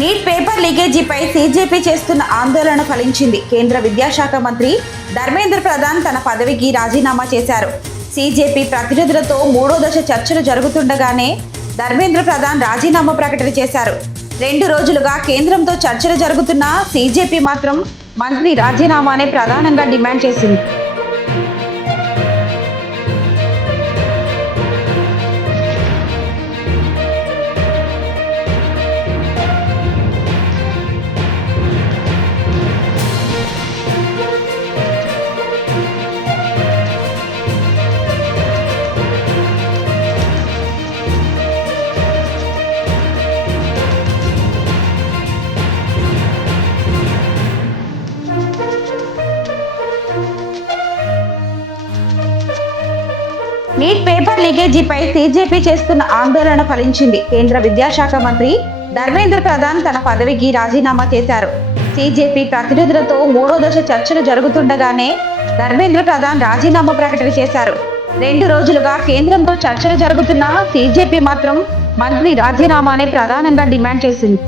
Neat paper లీకేజీపై CJP చేస్తున్న ఆందోళన ఫలించింది. కేంద్ర విద్యాశాఖ మంత్రి ధర్మేంద్ర ప్రధాన్ తన పదవికి రాజీనామా చేశారు. సీజేపీ ప్రతినిధులతో మూడో దశ చర్చలు జరుగుతుండగానే ధర్మేంద్ర ప్రధాన్ రాజీనామా ప్రకటన చేశారు. 2 రోజులుగా కేంద్రంతో చర్చలు జరుగుతున్న సీజేపీ మాత్రం మంత్రి రాజీనామానే ప్రధానంగా డిమాండ్ చేసింది. నీట్ పేపర్ లీకేజీపై సీజేపీ చేస్తున్న ఆందోళన ఫలించింది. కేంద్ర విద్యాశాఖ మంత్రి ధర్మేంద్ర ప్రధాన్ తన పదవికి రాజీనామా చేశారు. సీజేపీ ప్రతినిధులతో మూడో దశ చర్చలు జరుగుతుండగానే ధర్మేంద్ర ప్రధాన్ రాజీనామా ప్రకటన చేశారు. 2 రోజులుగా కేంద్రంతో చర్చలు జరుగుతున్న సీజేపీ మాత్రం మంత్రి రాజీనామానే ప్రధానంగా డిమాండ్ చేసింది.